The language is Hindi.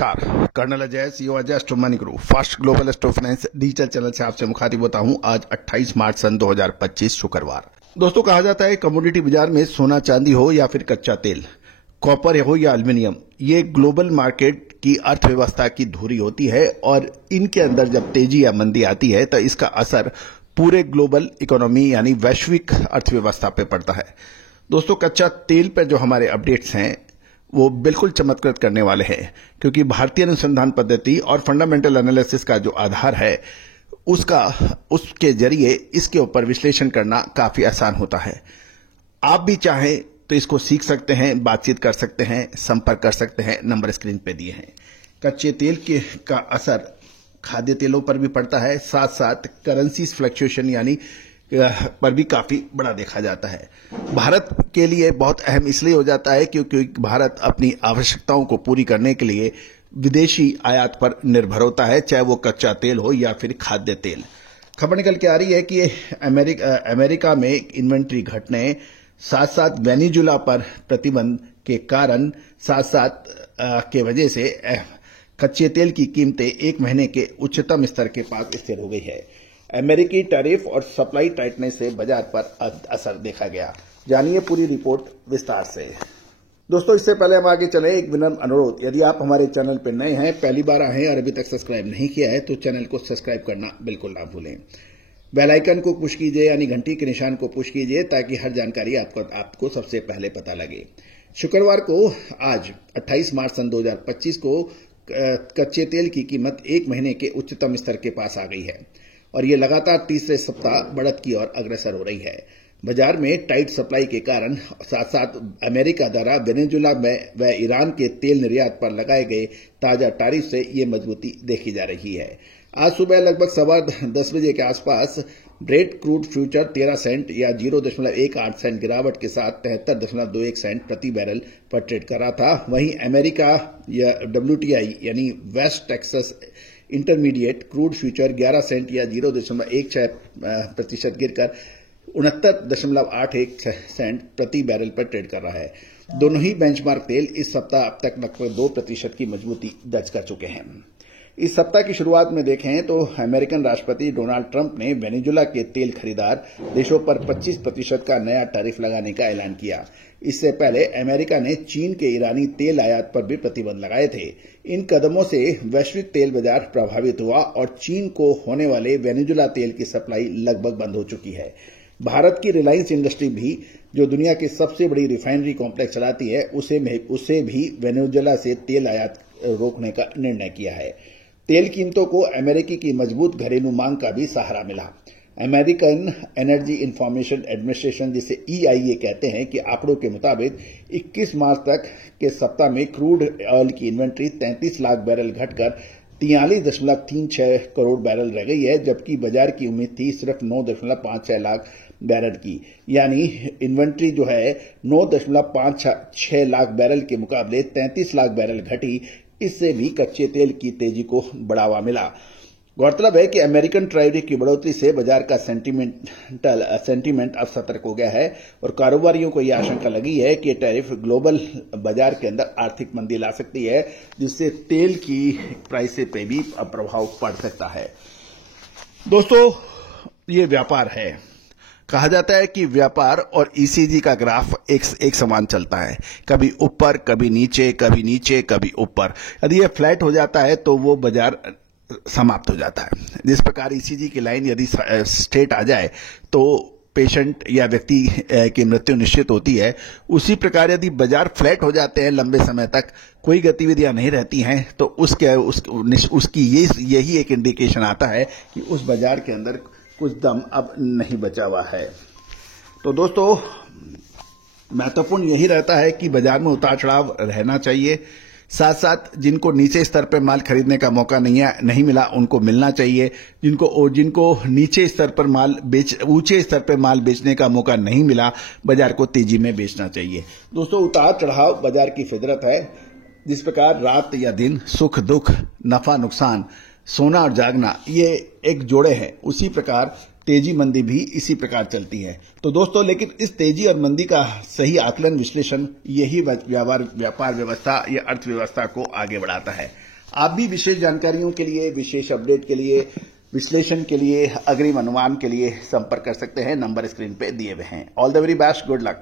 नमस्कार, colonel Ajay, CEO Ajay astro money Guru, fast global astro finance digital channel से आपसे मुखातिब होता हूं। आज 28 मार्च सन 2025 शुक्रवार। दोस्तों, कहा जाता है कमोडिटी बाजार में सोना चांदी हो या फिर कच्चा तेल, कॉपर हो या एल्युमिनियम, ये ग्लोबल मार्केट की अर्थव्यवस्था की धुरी होती है और इनके अंदर जब तेजी या मंदी आती है तो इसका असर पूरे ग्लोबल इकोनॉमी यानी वैश्विक अर्थव्यवस्था पे पड़ता है। दोस्तों, कच्चा तेल पर जो हमारे अपडेट्स हैं वो बिल्कुल चमत्कृत करने वाले हैं, क्योंकि भारतीय अनुसंधान पद्धति और फंडामेंटल एनालिसिस का जो आधार है उसके जरिए इसके ऊपर विश्लेषण करना काफी आसान होता है। आप भी चाहें तो इसको सीख सकते हैं, बातचीत कर सकते हैं, संपर्क कर सकते हैं, नंबर स्क्रीन पे दिए हैं। कच्चे तेल का असर खाद्य तेलों पर भी पड़ता है, साथ साथ करेंसीज फ्लक्चुएशन यानी पर भी काफी बड़ा देखा जाता है। भारत के लिए बहुत अहम इसलिए हो जाता है क्योंकि भारत अपनी आवश्यकताओं को पूरी करने के लिए विदेशी आयात पर निर्भर होता है, चाहे वो कच्चा तेल हो या फिर खाद्य तेल। खबर निकल के आ रही है कि अमेरिका में इन्वेंट्री घटने, साथ साथ वेनेजुएला पर प्रतिबंध के कारण, साथ साथ के वजह से कच्चे तेल की कीमतें एक महीने के उच्चतम स्तर के पास स्थिर हो गई है। अमेरिकी टैरिफ और सप्लाई टाइटनेस से बाजार पर असर देखा गया। जानिए पूरी रिपोर्ट विस्तार से। दोस्तों, इससे पहले हम आगे चले, एक विनम्र अनुरोध, यदि आप हमारे चैनल पर नए हैं, पहली बार आए हैं और अभी तक सब्सक्राइब नहीं किया है तो चैनल को सब्सक्राइब करना बिल्कुल ना भूलें। बेल आइकन को पुश कीजिए यानी घंटी के निशान को पुश कीजिए ताकि हर जानकारी आपको सबसे पहले पता लगे। शुक्रवार को आज 28 मार्च सन 2025 को कच्चे तेल की कीमत एक महीने के उच्चतम स्तर के पास आ गई है और ये लगातार तीसरे सप्ताह बढ़त की ओर अग्रसर हो रही है। बाजार में टाइट सप्लाई के कारण, साथ साथ अमेरिका द्वारा वेनेजुएला में व ईरान के तेल निर्यात पर लगाए गए ताजा टैरिफ से ये मजबूती देखी जा रही है। आज सुबह लगभग 10:15 बजे के आसपास ब्रेंट क्रूड फ्यूचर 13 सेंट या 0.18 सेंट गिरावट के साथ 73.21 सेंट प्रति बैरल पर ट्रेड कर रहा था। वहीं अमेरिका या WTI यानी West Texas Intermediate crude future 11 cent या 0.16% गिरकर 69.81 सेंट प्रति बैरल पर ट्रेड कर रहा है। दोनों ही बेंचमार्क तेल इस सप्ताह अब तक लगभग 2% की मजबूती दर्ज कर चुके हैं। इस सप्ताह की शुरुआत में देखें तो अमेरिकन राष्ट्रपति डोनाल्ड ट्रंप ने वेनेजुएला के तेल खरीदार देशों पर 25% का नया टैरिफ लगाने का ऐलान किया। इससे पहले अमेरिका ने चीन के ईरानी तेल आयात पर भी प्रतिबंध लगाए थे। इन कदमों से वैश्विक तेल बाजार प्रभावित हुआ और चीन को होने वाले वेनेजुएला तेल की सप्लाई लगभग बंद हो चुकी है। भारत की रिलायंस इंडस्ट्री भी, जो दुनिया की सबसे बड़ी रिफाइनरी कॉम्प्लेक्स चलाती है, उसे भी वेनेजुएला से तेल आयात रोकने का निर्णय किया है। तेल कीमतों को अमेरिकी की मजबूत घरेलू मांग का भी सहारा मिला। अमेरिकन एनर्जी इंफॉर्मेशन एडमिनिस्ट्रेशन, जिसे EIA कहते हैं, कि आंकड़ों के मुताबिक 21 मार्च तक के सप्ताह में क्रूड ऑयल की इन्वेंट्री 33 लाख बैरल घटकर 43.36 करोड़ बैरल रह गई है, जबकि बाजार की उम्मीद थी सिर्फ 9.56 लाख बैरल की। यानी इन्वेंट्री जो है 9.56 लाख बैरल के मुकाबले 33 लाख बैरल घटी। इससे भी कच्चे तेल की तेजी को बढ़ावा मिला। गौरतलब है कि अमेरिकन ट्रेजरी की बढ़ोतरी से बाजार का सेंटीमेंट अब सतर्क हो गया है और कारोबारियों को यह आशंका लगी है कि टैरिफ ग्लोबल बाजार के अंदर आर्थिक मंदी ला सकती है, जिससे तेल की प्राइस पे भी प्रभाव पड़ सकता है। दोस्तों, ये व्यापार है। कहा जाता है कि व्यापार और ECG का ग्राफ एक समान चलता है, कभी ऊपर कभी नीचे, कभी नीचे कभी ऊपर। यदि ये फ्लैट हो जाता है तो वो बाजार समाप्त हो जाता है। जिस प्रकार ECG की लाइन यदि स्ट्रेट आ जाए तो पेशेंट या व्यक्ति की मृत्यु निश्चित होती है, उसी प्रकार यदि बाजार फ्लैट हो जाते हैं, लंबे समय तक कोई गतिविधियां नहीं रहती हैं, तो उसकी यही एक इंडिकेशन आता है कि उस बाजार के अंदर कुछ दम अब नहीं बचा हुआ है। तो दोस्तों, महत्वपूर्ण यही रहता है कि बाजार में उतार चढ़ाव रहना चाहिए। साथ साथ जिनको नीचे स्तर पर माल खरीदने का मौका नहीं मिला, उनको मिलना चाहिए। जिनको नीचे स्तर पर ऊंचे स्तर पर माल बेचने का मौका नहीं मिला, बाजार को तेजी में बेचना चाहिए। दोस्तों, उतार चढ़ाव बाजार की फितरत है। जिस प्रकार रात या दिन, सुख दुख, नफा नुकसान, सोना और जागना, ये एक जोड़े हैं, उसी प्रकार तेजी मंदी भी इसी प्रकार चलती है। तो दोस्तों, लेकिन इस तेजी और मंदी का सही आकलन विश्लेषण यही व्यापार व्यवस्था या अर्थव्यवस्था को आगे बढ़ाता है। आप भी विशेष जानकारियों के लिए, विशेष अपडेट के लिए, विश्लेषण के लिए, अग्रिम अनुमान के लिए संपर्क कर सकते हैं। नंबर स्क्रीन पे दिए हुए हैं। All the very best, good luck.